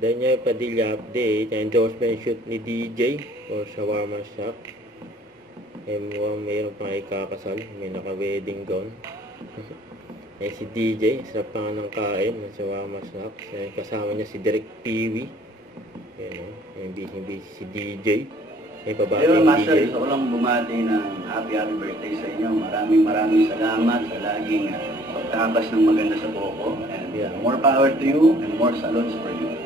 Daniel Padilla update, endorsement shoot ni DJ for Shawarma Shop. Mukhang mayroon pang ikakasal, may naka-wedding gown. Si DJ, sarap pa nga ng kain ng Shawarma Shop. Kasama niya si Direk Peewee. Yung busy si DJ. May pabati yung Master, DJ. gusto ko lang bumati ng happy birthday sa inyo. Maraming salamat sa laging pagtabas ng maganda sa Poco. And more power to you and more salutes for you.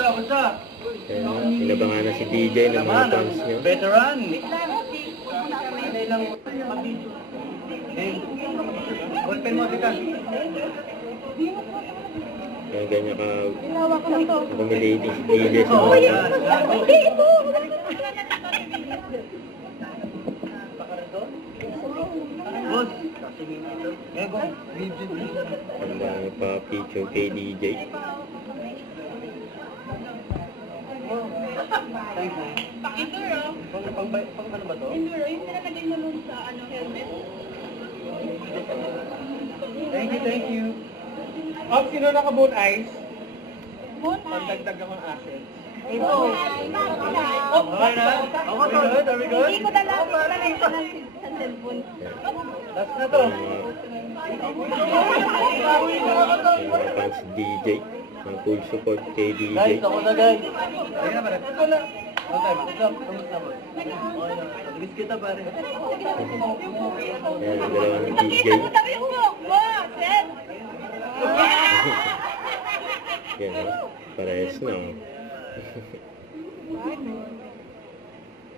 What's up? Inabangan na si DJ ng mga fans niya. Veteran! Open mo, tika. Kaya ganyan ka accommodating si DJ sa mga fans. Ang pa-picture kay DJ. Pang-enduro. Pang ano ba to? Enduro, yung nilalagay mo nun sa helmet. Thank you. Sino naka-bone eyes? Moon eye. Pagdagdag akong assets. Okay na? Are we good? Hindi ko na lang ilalagay sa cellphone. Last na to. Yung mga fans si DJ. Ang full support kay DJ. Guys, ako na guys. Ayun na pare. Ito lang. Okay, what's up? Kamusta mo? Okay na. Pag-miss kita pare. Ayan, ang dalawa ng DJ. Yan, parehas na.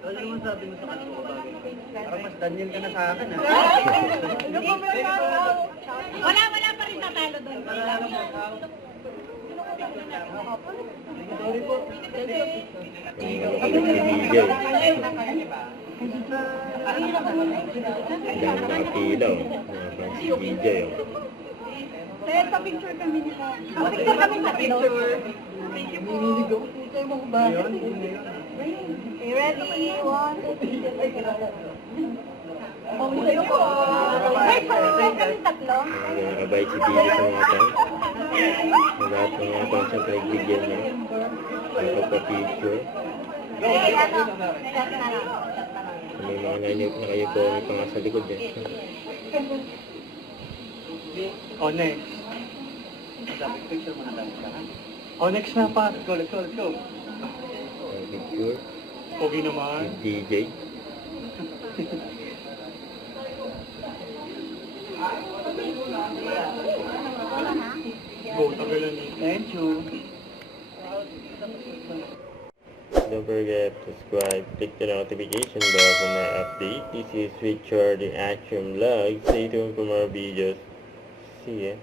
Ano naman sabi mo sa kanila ko bagay? Parang mas Daniel ka na sa akin ha. Wala pa rin tatalo doon. Sorry po. Ang magaling si DJ. Dahil nakapilaw. Mga fans si DJ. Sir, pa-picture kami nila. Picture kami sa picture. Thank you po. Okay, ready? 1, 2, 3. Sa'yo po. Wait, kami tatlo. Nakabait si DJ sa mga fans. Sa lahat ng mga fans ang pinagbigyan niya. Nagpapapicture. May ano, shot na lang. May mga nakayupo pa nga sa likod eh. Next. Sabi, picture mo na tayo sa akin. Next na pa. Let's go. Ang picture. Pogi naman. Si DJ. Tagalan ni. Thank you. Don't forget to subscribe, click the notification bell for more updates. This is Richard the Action Vlog. Stay tuned for more videos. See ya.